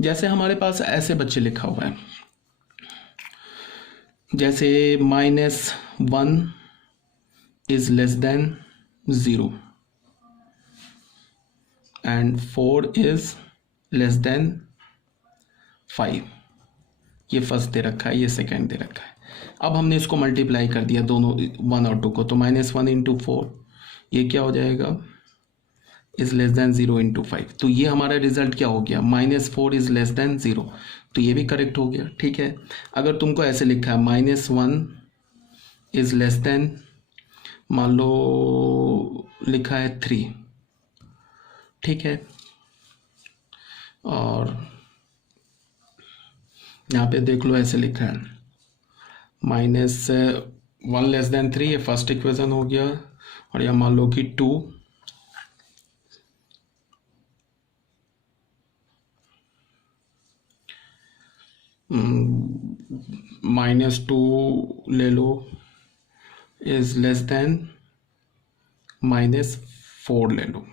जैसे हमारे पास ऐसे बच्चे लिखा हुआ है, जैसे -1 is less than 0 and 4 is less than 5। ये फर्स्ट दे रखा है, ये सेकंड दे रखा है। अब हमने इसको मल्टीप्लाई कर दिया दोनों 1 और 2 को, तो -1 इंटू 4 ये क्या हो जाएगा, इज लेस देन 0 इंटू 5। तो ये हमारा रिजल्ट क्या हो गया, -4 इज लेस देन 0। तो ये भी करेक्ट हो गया। ठीक है, अगर तुमको ऐसे लिखा है -1 इज लेस देन, मान लो लिखा है 3, ठीक है, और यहाँ पे देख लो ऐसे लिखा है -1 लेस देन 3, ये फर्स्ट इक्वेशन हो गया। और यहाँ मान लो कि 2 -2 ले लो इज लेस देन -4 ले लो।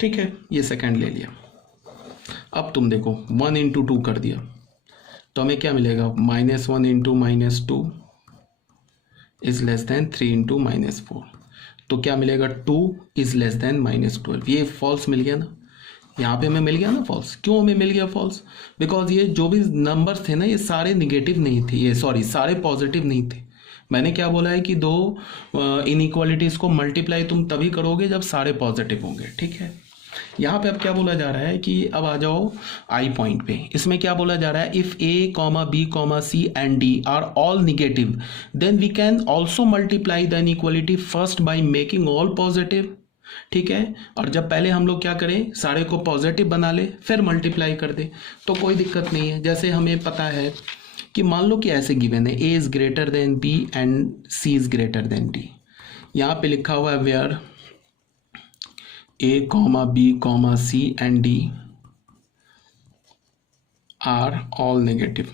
ठीक है, ये सेकंड ले लिया। अब तुम देखो 1 इंटू 2 कर दिया तो हमें क्या मिलेगा, -1 into -2 is less than 3 into -4। तो क्या मिलेगा, 2 इज लेस देन -12। ये फॉल्स मिल गया ना, यहाँ पे हमें मिल गया ना फॉल्स। क्यों हमें मिल गया फॉल्स, बिकॉज ये जो भी नंबर्स थे ना ये सारे निगेटिव नहीं थे, ये सॉरी सारे पॉजिटिव नहीं थे। मैंने क्या बोला है कि दो इनइक्वालिटीज़ को मल्टीप्लाई तुम तभी करोगे जब सारे पॉजिटिव होंगे। ठीक है, यहाँ पे अब क्या बोला जा रहा है कि अब आ जाओ आई पॉइंट पे। इसमें क्या बोला जा रहा है, if A comma B comma C and D are all negative then we can also multiply the inequality first by making all positive. ठीक है, और जब पहले हम लोग क्या करें, सारे को पॉजिटिव बना ले फिर मल्टीप्लाई कर दे तो कोई दिक्कत नहीं है। जैसे हमें पता है कि मान लो कि ऐसे गिवन है A is greater than B and C is greater than D. यहाँ पे लिखा हुआ है where A comma B comma C and D are all negative.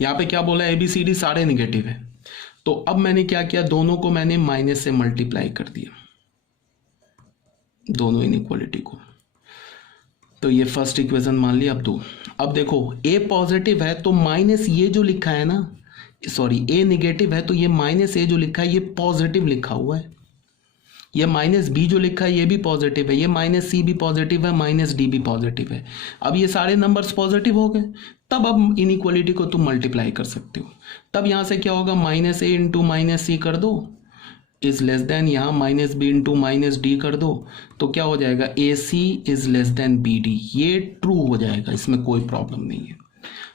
यहाँ पे क्या बोला है, ए बी सी डी सारे नेगेटिव है। तो अब मैंने क्या किया, दोनों को मैंने माइनस से मल्टीप्लाई कर दिया, दोनों इनइक्वालिटी को। तो ये फर्स्ट इक्वेशन मान ली। अब देखो ए पॉजिटिव है तो माइनस ये जो लिखा है ना, सॉरी ए नेगेटिव है तो ये माइनस ए जो लिखा है ये पॉजिटिव लिखा हुआ है। ये माइनस बी जो लिखा है ये भी पॉजिटिव है, ये माइनस सी भी पॉजिटिव है, माइनस डी भी पॉजिटिव है। अब ये सारे नंबर्स पॉजिटिव हो गए, तब अब इनइक्वालिटी को तुम मल्टीप्लाई कर सकते हो। तब यहाँ से क्या होगा, -a इंटू -c कर दो इज लेस देन, यहाँ -b इंटू -d कर दो तो क्या हो जाएगा, AC is less than BD। ये ट्रू हो जाएगा, इसमें कोई प्रॉब्लम नहीं है।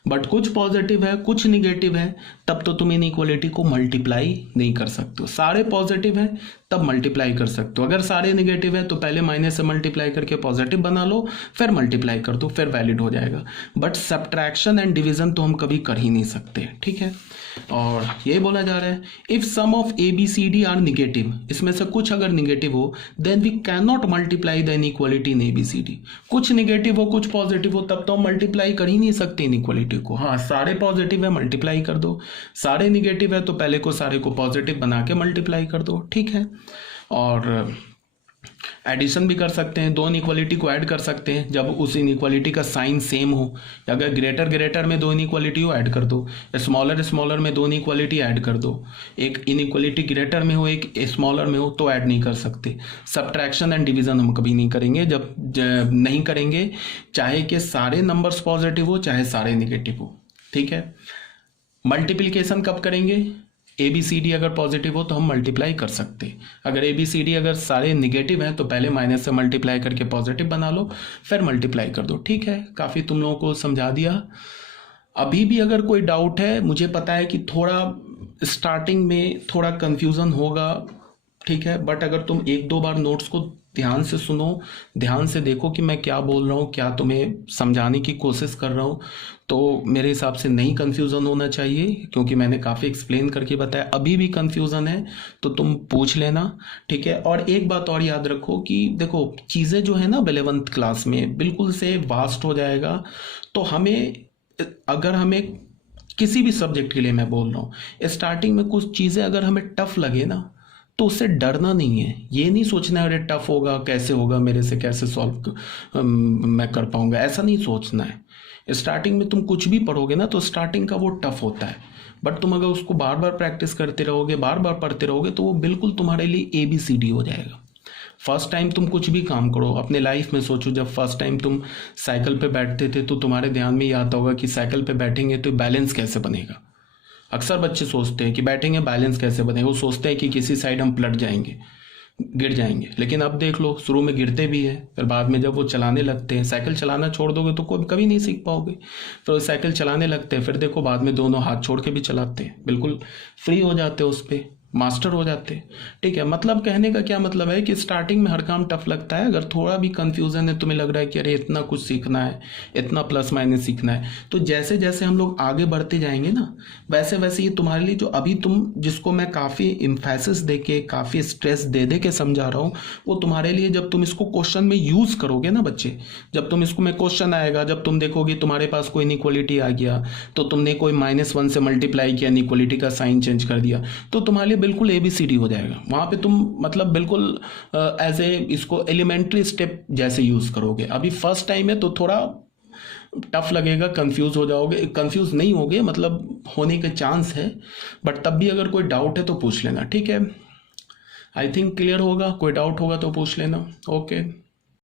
बट कुछ पॉजिटिव है कुछ निगेटिव है तब तो तुम इनइक्वालिटी को मल्टीप्लाई नहीं कर सकते हो। सारे पॉजिटिव है तब मल्टीप्लाई कर सकते हो, अगर सारे निगेटिव है तो पहले माइनस से मल्टीप्लाई करके पॉजिटिव बना लो फिर मल्टीप्लाई कर दो, फिर वैलिड हो जाएगा। बट सब्ट्रैक्शन एंड डिवीजन तो हम कभी कर ही नहीं सकते। ठीक है, और ये बोला जा रहा है if some of ABCD are negative, इसमें से कुछ अगर निगेटिव हो then we can not multiply the inequality in ABCD। कुछ निगेटिव हो कुछ पॉजिटिव हो तब तो हम मल्टीप्लाई कर ही नहीं सकते इनइक्वालिटी को। हाँ, सारे पॉजिटिव है मल्टीप्लाई कर दो, सारे निगेटिव है तो पहले को सारे को पॉजिटिव बना के मल्टीप्लाई कर दो। ठीक है, और एडिशन भी कर सकते हैं, दो इनइक्वालिटी को ऐड कर सकते हैं जब उस इनइक्वालिटी का साइन सेम हो। अगर ग्रेटर ग्रेटर में दो इनइक्वालिटी हो ऐड कर दो, स्मॉलर स्मॉलर में दो इनइक्वालिटी ऐड कर दो। एक इनइक्वालिटी ग्रेटर में हो एक स्मॉलर में हो तो ऐड नहीं कर सकते। सब्ट्रैक्शन एंड डिवीजन हम कभी नहीं करेंगे, जब नहीं करेंगे चाहे कि सारे नंबर्स पॉजिटिव हो चाहे सारे निगेटिव हो। ठीक है, मल्टीप्लिकेशन कब करेंगे, ABCD अगर पॉजिटिव हो तो हम मल्टीप्लाई कर सकते हैं। अगर ABCD अगर सारे निगेटिव हैं तो पहले माइनस से मल्टीप्लाई करके पॉजिटिव बना लो फिर मल्टीप्लाई कर दो। ठीक है, काफ़ी तुम लोगों को समझा दिया। अभी भी अगर कोई डाउट है, मुझे पता है कि थोड़ा स्टार्टिंग में थोड़ा कन्फ्यूज़न होगा, ठीक है, बट अगर तुम एक दो बार नोट्स को ध्यान से सुनो, ध्यान से देखो कि मैं क्या बोल रहा हूँ, क्या तुम्हें समझाने की कोशिश कर रहा हूँ, तो मेरे हिसाब से नहीं कन्फ्यूज़न होना चाहिए क्योंकि मैंने काफ़ी एक्सप्लेन करके बताया। अभी भी कन्फ्यूज़न है तो तुम पूछ लेना। ठीक है, और एक बात और याद रखो कि देखो चीज़ें जो है ना 11th क्लास में बिल्कुल से वास्ट हो जाएगा। तो हमें अगर हमें किसी भी सब्जेक्ट के लिए मैं बोल रहा हूँ, स्टार्टिंग में कुछ चीज़ें अगर हमें टफ लगे ना तो उससे डरना नहीं है, ये नहीं सोचना है अरे टफ होगा, कैसे होगा, मेरे से कैसे सॉल्व मैं कर पाऊंगा, ऐसा नहीं सोचना है। स्टार्टिंग में तुम कुछ भी पढ़ोगे ना तो स्टार्टिंग का वो टफ होता है, बट तुम अगर उसको बार बार प्रैक्टिस करते रहोगे, बार बार पढ़ते रहोगे, तो वो बिल्कुल तुम्हारे लिए ABCD हो जाएगा। फर्स्ट टाइम तुम कुछ भी काम करो अपने लाइफ में, सोचो जब फर्स्ट टाइम तुम साइकिल पे बैठते थे तो तुम्हारे ध्यान में ये आता होगा कि साइकिल पे बैठेंगे तो बैलेंस कैसे बनेगा। अक्सर बच्चे सोचते हैं कि बैठेंगे बैलेंस कैसे बनेगा, वो सोचते हैं कि किसी साइड हम पलट जाएंगे, गिर जाएंगे। लेकिन अब देख लो, शुरू में गिरते भी हैं, फिर बाद में जब वो चलाने लगते हैं, साइकिल चलाना छोड़ दोगे तो कभी नहीं सीख पाओगे। फिर वो साइकिल चलाने लगते हैं, फिर देखो बाद में दोनों हाथ छोड़ के भी चलाते हैं, बिल्कुल फ्री हो जाते हैं, उस पर मास्टर हो जाते हैं। ठीक है, मतलब कहने का क्या मतलब है कि स्टार्टिंग में हर काम टफ लगता है। अगर थोड़ा भी कंफ्यूजन है, तुम्हें लग रहा है कि अरे इतना कुछ सीखना है, इतना प्लस माइनस सीखना है, तो जैसे जैसे हम लोग आगे बढ़ते जाएंगे ना, वैसे वैसे ये तुम्हारे लिए जो अभी तुम जिसको मैं काफ़ी इम्फेसिस दे के, काफ़ी स्ट्रेस दे के समझा रहा हूँ, वो तुम्हारे लिए जब तुम इसको क्वेश्चन में यूज़ करोगे ना बच्चे, जब तुम इसको में क्वेश्चन आएगा, जब तुम देखोगे तुम्हारे पास कोई इनइक्वालिटी आ गया, तो तुमने कोई -1 से मल्टीप्लाई किया, इनइक्वालिटी का साइन चेंज कर दिया, तो तुम्हारे लिए बिल्कुल ABCD हो जाएगा। वहाँ पे तुम मतलब बिल्कुल एज ए इसको एलिमेंट्री स्टेप जैसे यूज़ करोगे। अभी फर्स्ट टाइम है तो थोड़ा टफ लगेगा, कंफ्यूज हो जाओगे, कंफ्यूज नहीं होगे, मतलब होने के चांस है, बट तब भी अगर कोई डाउट है तो पूछ लेना। ठीक है, आई थिंक क्लियर होगा, कोई डाउट होगा तो पूछ लेना। ओके।